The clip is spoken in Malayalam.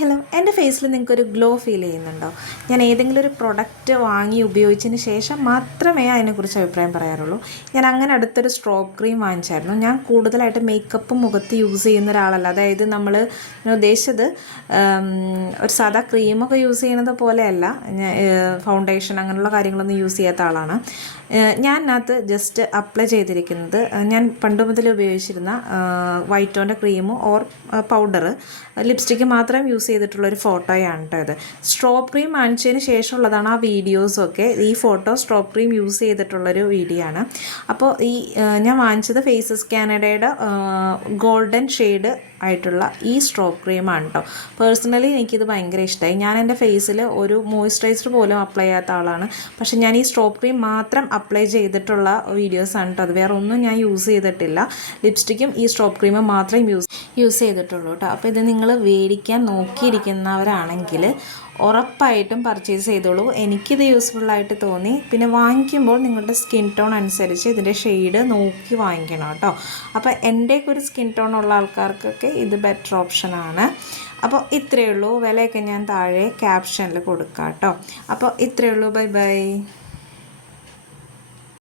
ഹലോ, എൻ്റെ ഫേസിൽ നിങ്ങൾക്കൊരു ഗ്ലോ ഫീൽ ചെയ്യുന്നുണ്ടോ? ഞാൻ ഏതെങ്കിലും ഒരു പ്രൊഡക്റ്റ് വാങ്ങി ഉപയോഗിച്ചതിന് ശേഷം മാത്രമേ അതിനെക്കുറിച്ച് അഭിപ്രായം പറയാറുള്ളൂ. ഞാൻ അങ്ങനെ അടുത്തൊരു സ്ട്രോബ് ക്രീം വാങ്ങിച്ചായിരുന്നു. ഞാൻ കൂടുതലായിട്ട് മേക്കപ്പ് മുഖത്ത് യൂസ് ചെയ്യുന്ന ഒരാളല്ല. അതായത് ഞാൻ ഉദ്ദേശിച്ചത് ഒരു സാധാ ക്രീമൊക്കെ യൂസ് ചെയ്യുന്നത് പോലെയല്ല. ഫൗണ്ടേഷൻ അങ്ങനെയുള്ള കാര്യങ്ങളൊന്നും യൂസ് ചെയ്യാത്ത ആളാണ് ഞാൻ. അതിനകത്ത് ജസ്റ്റ് അപ്ലൈ ചെയ്തിരിക്കുന്നത് ഞാൻ പണ്ട് മുതൽ ഉപയോഗിച്ചിരുന്ന വൈറ്റോൻ്റെ ക്രീമോ ഓർ പൗഡർ ലിപ്സ്റ്റിക്ക് മാത്രം യൂസ് ചെയ്തിട്ടുള്ളൊരു ഫോട്ടോയാണ് കേട്ടോ ഇത്. സ്ട്രോബ് ക്രീം വാങ്ങിച്ചതിന് ശേഷമുള്ളതാണ് ആ വീഡിയോസൊക്കെ. ഈ ഫോട്ടോ സ്ട്രോബ് ക്രീം യൂസ് ചെയ്തിട്ടുള്ളൊരു വീഡിയോ ആണ്. അപ്പോൾ ഞാൻ വാങ്ങിച്ചത് ഫേസസ് കാനഡയുടെ ഗോൾഡൻ ഷെയ്ഡ് ആയിട്ടുള്ള ഈ സ്ട്രോബ് ക്രീമാണ് കേട്ടോ. പേഴ്സണലി എനിക്കിത് ഭയങ്കര ഇഷ്ടമായി. ഞാൻ എൻ്റെ ഫേസിൽ ഒരു മോയ്സ്ചറൈസർ പോലും അപ്ലൈ ചെയ്യാത്ത ആളാണ്. പക്ഷെ ഞാൻ ഈ സ്ട്രോബ് ക്രീം മാത്രം അപ്ലൈ ചെയ്തിട്ടുള്ള വീഡിയോസാണ് കേട്ടോ. അത് വേറെ ഒന്നും ഞാൻ യൂസ് ചെയ്തിട്ടില്ല. ലിപ്സ്റ്റിക്കും ഈ സ്ട്രോബ് ക്രീമും മാത്രം യൂസ് ചെയ്തിട്ടുള്ളൂ കേട്ടോ. അപ്പോൾ ഇത് നിങ്ങൾ മേടിക്കാൻ നോക്കിയിരിക്കുന്നവരാണെങ്കിൽ ഉറപ്പായിട്ടും പർച്ചേസ് ചെയ്തോളൂ. എനിക്കിത് യൂസ്ഫുള്ളായിട്ട് തോന്നി. പിന്നെ വാങ്ങിക്കുമ്പോൾ നിങ്ങളുടെ സ്കിൻ ടോൺ അനുസരിച്ച് ഇതിൻ്റെ ഷെയ്ഡ് നോക്കി വാങ്ങിക്കണം കേട്ടോ. അപ്പോൾ എൻ്റെയൊക്കെ ഒരു സ്കിൻ ടോൺ ഉള്ള ആൾക്കാർക്കൊക്കെ ഇത് ബെറ്റർ ഓപ്ഷനാണ്. അപ്പോൾ ഇത്രയേ ഉള്ളൂ. വിലയൊക്കെ ഞാൻ താഴെ ക്യാപ്ഷനിൽ കൊടുക്കാം കേട്ടോ. അപ്പോൾ ഇത്രയേ ഉള്ളൂ. Bye bye.